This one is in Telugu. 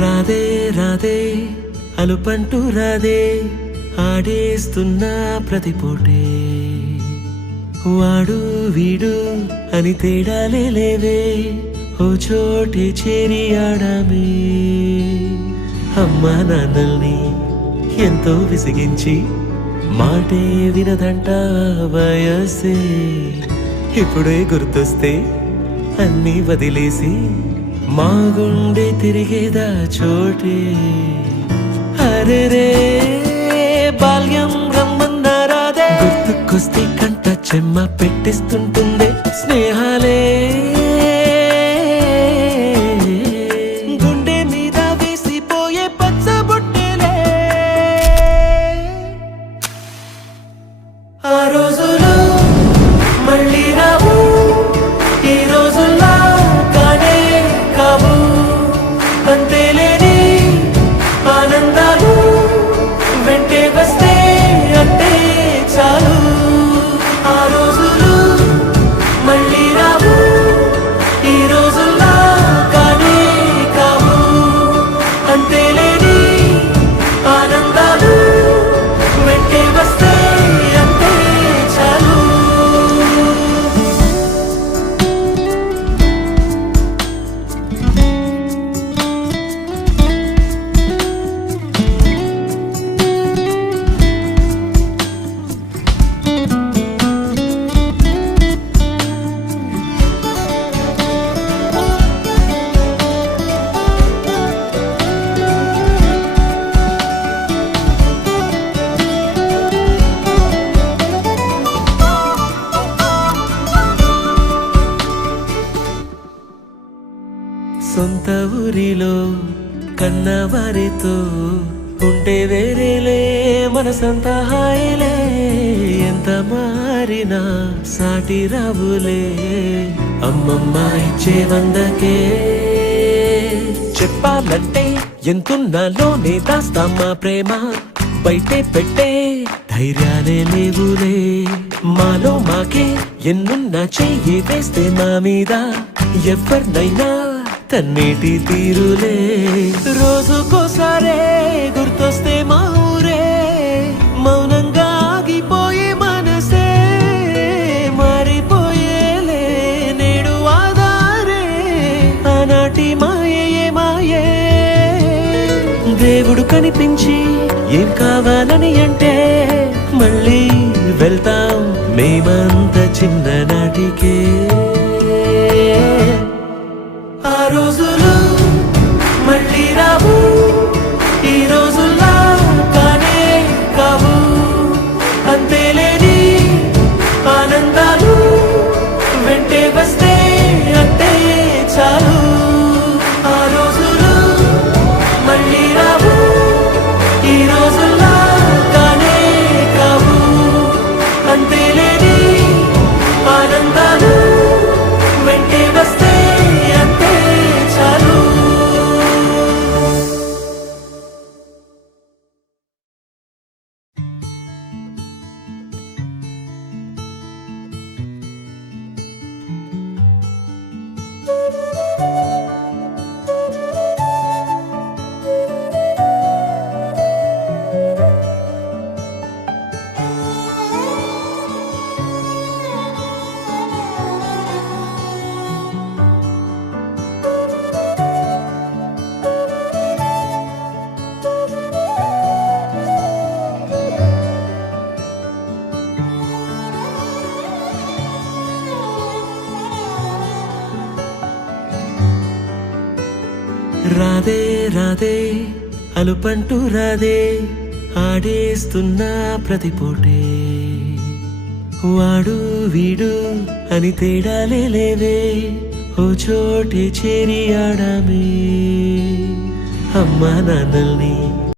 రాధే రాధే అలుపంటూ రాధే ఆడేస్తున్నా ప్రతి పూటే వాడు వీడు అని తేడాలే లేవే ఓ చోటే చేరి ఆడామే అమ్మా నాన్నల్ని ఎంతో విసిగించి మాటే వినదంట వయసే ఇప్పుడే గుర్తొస్తే అన్నీ వదిలేసి మా గుండె తిరిగేదా చోటే అరే రే బాల్యం రమ్మన్నారాదే గుర్తుకొస్తే కంట చెమ్మ పెట్టిస్తుంటుందే స్నేహాలే గుండె మీద వేసిపోయే పచ్చబొట్టెలే ఆ రోజులు మళ్ళీ రావు ఈ రోజుల్లా కానే కావు అంతేలేని ఆనందాలు వెంటే వస్తే అంటే చాలు ఆ రోజులు మళ్ళీ రావు ఈ రోజుల్లా కానే కావు అంతేలేని ఆనందాలు వెంటే వస్తే అంటే చాలు సొంత ఊరిలో కన్నవారితో ఉంటే వేరేలే మనసంతా హాయిలే ఎంత మారినా సాటి రావులే అమ్మమ్మ ఇచ్చే వందకే చెప్పాలంటే ఎంతున్నాలోనే దాస్తామా ప్రేమ బయటే పెట్టే ధైర్యాలే లేవులే మాలో మాకే ఎన్నున్నా చెయ్యి వేస్తే మా మీద ఎవరినైనా తన్నేటి తీరులే రోజుకోసారే గుర్తొస్తే మా ఊరే మౌనంగా ఆగిపోయే మనసే మారిపోయేలే నేడు ఆధారే ఆనాటి మాయే మాయే దేవుడు కనిపించి ఏం కావాలని అంటే మళ్ళీ వెళ్తాం మేమంత చిన్ననాటికే ఆ రోజులు మళ్ళీ రావు ఈ రోజుల్లా కానే కావు అంతేలేని ఆనందాలు వెంటే వస్తే అంటే చాలు ఆ రోజులు మళ్ళీ రావు ఈ రోజుల్లా కానే కావు అంతేలేని ఆనందాలు వెంటే వస్తే అంటే చాలు రాధే రాధే అలుపంటూ రాధే ఆడేస్తున్నా ప్రతి పూటే వాడు వీడు అని తేడాలే లేవే ఓ చోటే చేరి ఆడామే. అమ్మా నాన్నల్ని